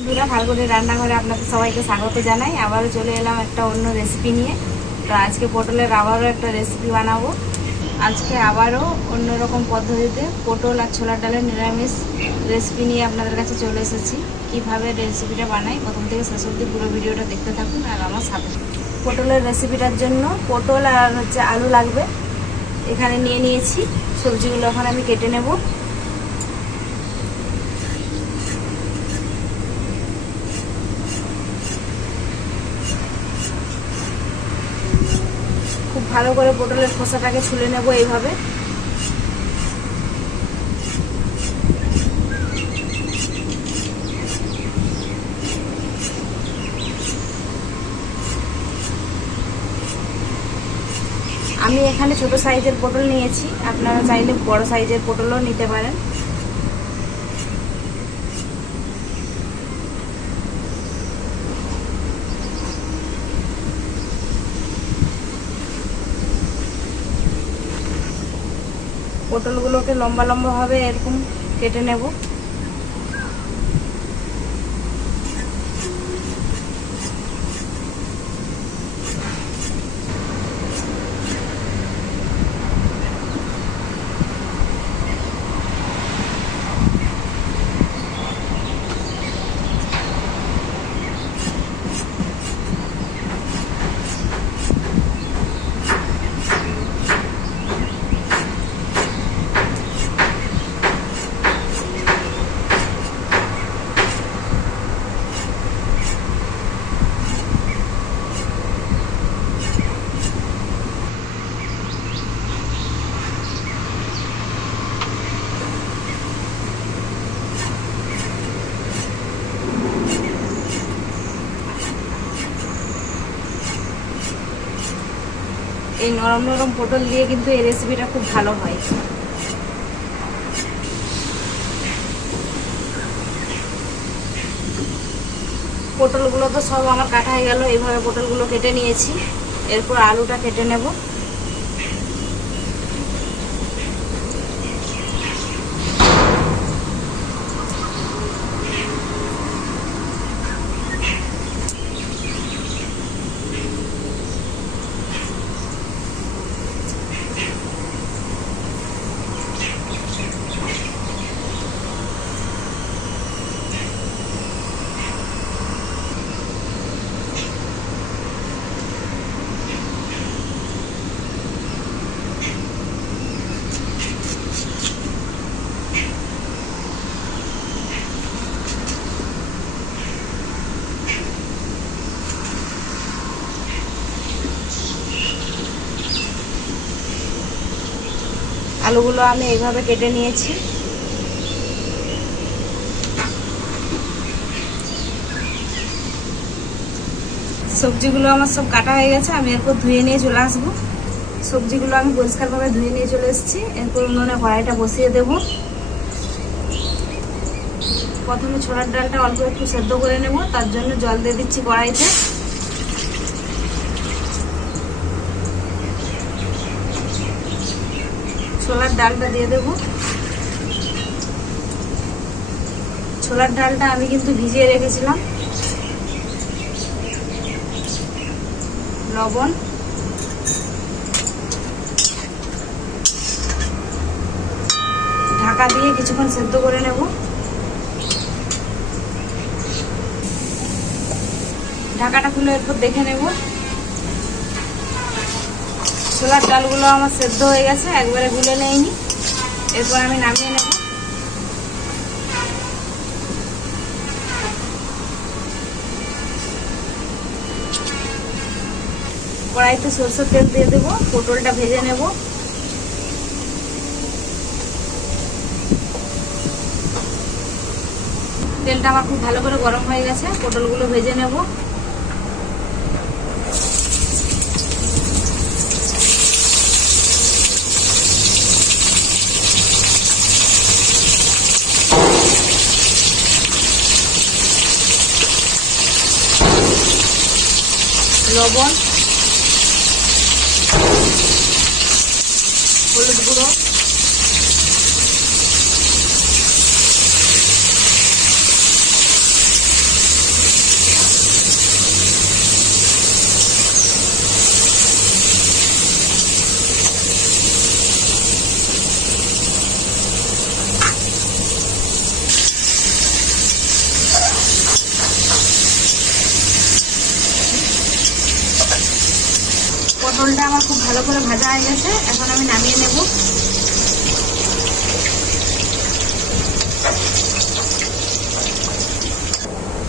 বন্ধুরা ফাল্গুনি রান্নাঘরে আপনাদের সবাইকে স্বাগত জানাই। আবারও চলে এলাম একটা অন্য রেসিপি নিয়ে। তো আজকে পটলের আবারও একটা রেসিপি বানাবো। আজকে আবারও অন্যরকম পদ্ধতিতে পটল আর ছোলার ডালের নিরামিষ রেসিপি নিয়ে আপনাদের কাছে চলে এসেছি। কীভাবে রেসিপিটা বানাই, প্রথম থেকে শেষ অবধি পুরো ভিডিওটা দেখতে থাকুন আর আমার সাথে পটলের রেসিপিটার জন্য পটল আর হচ্ছে আলু লাগবে। এখানে নিয়ে নিয়েছি। সবজিগুলো এখন আমি কেটে নেব খুব ভালো করে পটলের খোসাটাকে ছুলে নেব এইভাবে। আমি এখানে ছোট সাইজের পটল নিয়েছি। আপনারা চাইলে বড় সাইজের পটলও নিতে পারেন। পটলগুলোকে লম্বা লম্বাভাবে এরকম কেটে নেব। নরম নরম পটল দিয়ে কিন্তু এই রেসিপিটা খুব ভালো হয়। পটলগুলো তো সব আমার কাটা হয়ে গেল, এইভাবে পটলগুলো কেটে নিয়েছি। এরপর আলুটা কেটে নেব। আলুগুলো আমি এইভাবে কেটে নিয়েছি। সবজিগুলো আমার সব কাটা হয়ে গেছে, আমি এরপর ধুয়ে নিয়ে চলে আসব। সবজিগুলো আমি পরিষ্কারভাবে ধুয়ে নিয়ে চলে এসেছি। এরপর উনুনে কড়াইটা বসিয়ে দেব। প্রথমে ছোলার ডালটা অল্প একটু সেদ্ধ করে নেব, তার জন্য জল দিয়ে দিচ্ছি কড়াইতে। ছোলার ডালটা দিয়ে দেব। ছোলার ডালটা আমি কিন্তু ভিজিয়ে রেখেছিলাম। লবণ। ঢাকা দিয়ে কিছুক্ষণ সেদ্ধ করে নেব। ঢাকাটা খুলে এরপর দেখে নেব। ছোলার ডালগুলো আমার সেদ্ধ হয়ে গেছে, একবারে গুলে নেইনি। এরপর আমি নামিয়ে নেব। কড়াইতে সরষের তেল দিয়ে দেবো, পটলটা ভেজে নেব। তেলটা আমার খুব ভালো করে গরম হয়ে গেছে, পটলগুলো ভেজে নেব। লবণ হলুদ গুঁড়ো পটলটা আমার খুব ভালো করে ভাজা হয়ে গেছে, এখন আমি নামিয়ে নেব।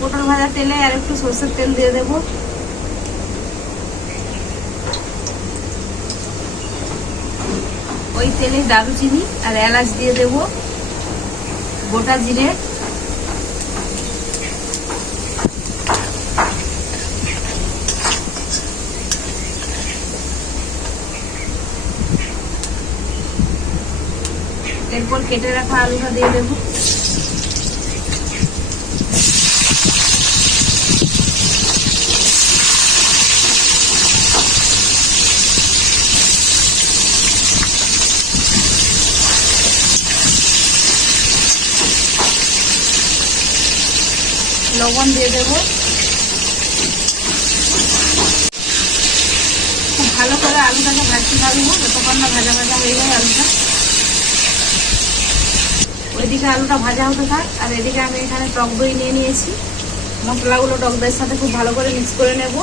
পটল ভাজা তেলে আর একটু সর্ষের তেল দিয়ে দেবো। ওই তেলে দারুচিনি আর এলাচ দিয়ে দেব। গোটা জিরে। এরপর কেটে রাখা আলুটা দিয়ে দেবো। লবণ দিয়ে দেবো। খুব ভালো করে আলুটাকে ভাজতে পারব যতক্ষণ না ভাজা ভাজা হয়ে যায় আলুটা। ওইদিকে আলুটা ভাজা হতে থাক, আর এদিকে আমি এখানে টক দই নিয়ে নিয়েছি। মশলাগুলো টক দইয়ের সাথে খুব ভালো করে মিক্স করে নেব।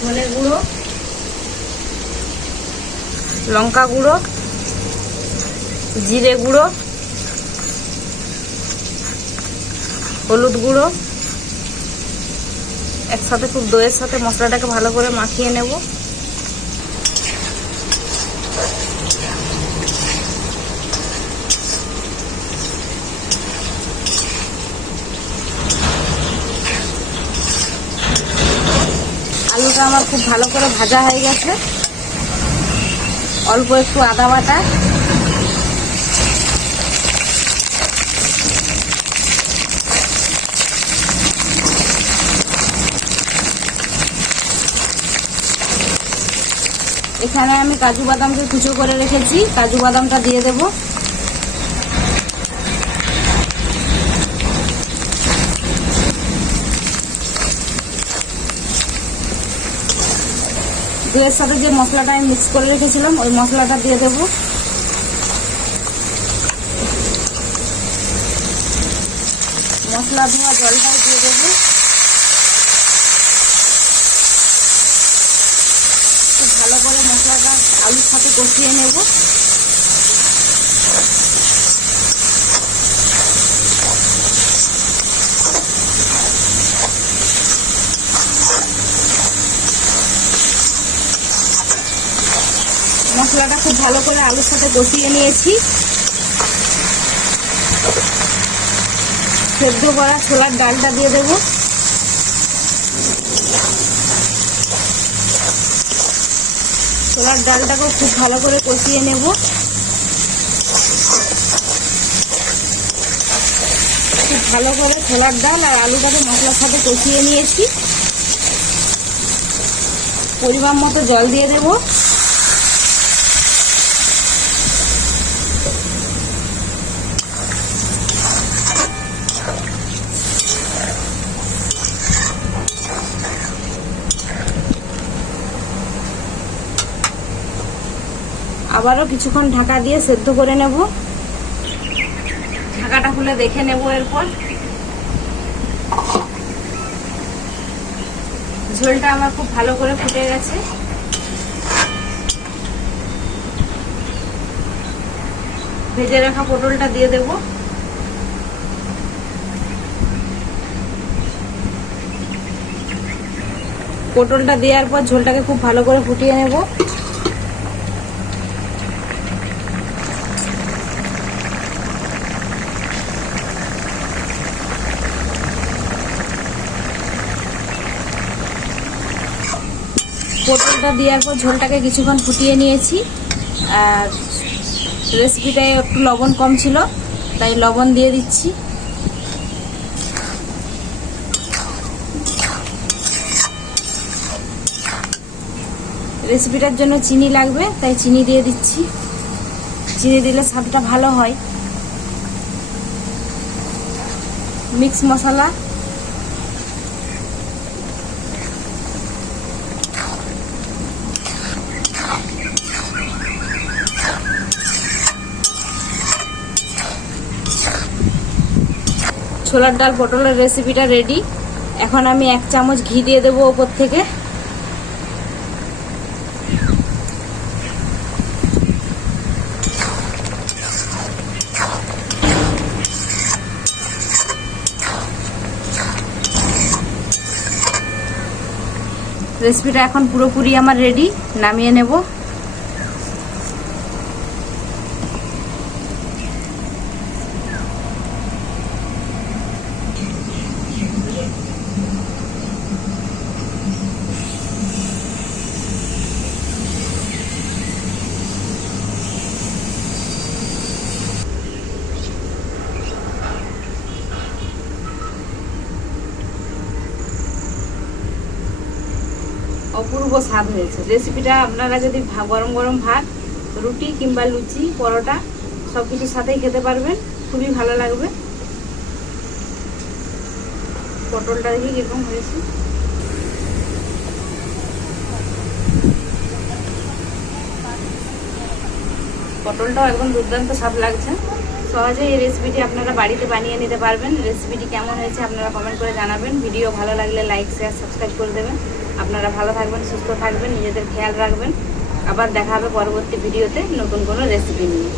ধনে গুঁড়ো, লঙ্কা গুঁড়ো, জিরে গুঁড়ো, হলুদ গুঁড়ো। একসাথে খুব দইয়ের সাথে মশলাটাকে ভালো করে মাখিয়ে নেব আলুটা আমার খুব ভালো করে ভাজা হয়ে গেছে। অল্প একটু আদা বাটা। এখানে আমি কাজু বাদামকে কুচো করে রেখেছি। কাজু বাদামটা দিয়ে দেব। দুয়ের সাথে যে মশলাটা আমি মিক্স করে রেখেছিলাম, ওই মশলাটা দিয়ে দেব। মশলা ধোয়া জলটাও দিয়ে দেবো। ভালো করে মশলাটা আলুর সাথে কষিয়ে নেব। মশলাটা খুব ভালো করে আলুর সাথে কষিয়ে নিয়েছি। সেদ্ধ করা ছোলার ডালটা দিয়ে দেবো। ছোলার ডালটাকেও খুব ভালো করে কষিয়ে নেব। খুব ভালো করে ছোলার ডাল আর আলুটাকে মশলার সাথে কষিয়ে নিয়েছি। পরিমাণ মতো জল দিয়ে দেব। আবারও কিছুক্ষণ ঢাকা দিয়ে সেদ্ধ করে নেব। ঢাকাটা খুলে দেখে নেব এরপর। ঝোলটা আমার খুব ভালো করে ফুটে গেছে। ভেজে রাখা পটলটা দিয়ে দেব। পটলটা দেওয়ার পর ঝোলটাকে খুব ভালো করে ফুটিয়ে নেব। পটলটা দেওয়ার পর ঝোলটাকে কিছুক্ষণ ফুটিয়ে নিয়েছি। আর রেসিপিটায় একটু লবণ কম ছিল, তাই লবণ দিয়ে দিচ্ছি। রেসিপিটার জন্য চিনি লাগবে, তাই চিনি দিয়ে দিচ্ছি। চিনি দিলে স্বাদটা ভালো হয়। মিক্স মশলা ছোলার ডাল, পটলের রেসিপিটা রেডি এখন আমি এক চামচ ঘি দিয়ে দেবো ওপর থেকে। রেসিপিটা এখন পুরোপুরি আমার রেডি নামিয়ে নেব। অপূর্ব স্বাদ হয়েছে। রেসিপিটা আপনারা যদি গরম গরম ভাত, রুটি কিংবা লুচি, পরোটা সব কিছুর সাথেই খেতে পারবেন। খুবই ভালো লাগবে। পটলটা দেখি কীরকম হয়েছে। পটলটাও একদম দুর্দান্ত স্বাদ লাগছে। সহজে এই রেসিপিটি আপনারা বাড়িতে বানিয়ে নিতে পারবেন। রেসিপিটি কেমন হয়েছে আপনারা কমেন্ট করে জানাবেন। ভিডিও ভালো লাগলে লাইক শেয়ার সাবস্ক্রাইব করে দেবেন। আপনারা ভালো থাকবেন, সুস্থ থাকবেন, নিজেদের খেয়াল রাখবেন। আবার দেখা হবে পরবর্তী ভিডিওতে নতুন কোনো রেসিপি নিয়ে।